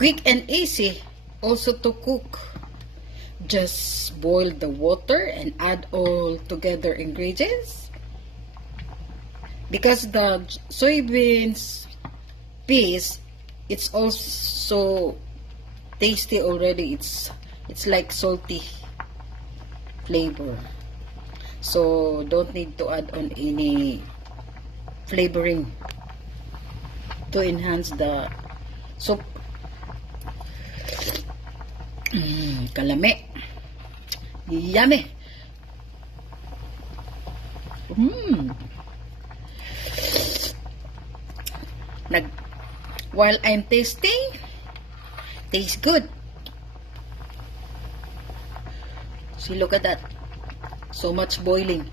quick and easy also to cook. Just boil the water and add all together ingredients. Because the soybeans paste, it's also tasty already. It's like salty flavor. So don't need to add on any flavoring to enhance the soup. Kalami. Yummy. While I'm tasting, tastes good. See, look at that. So much boiling.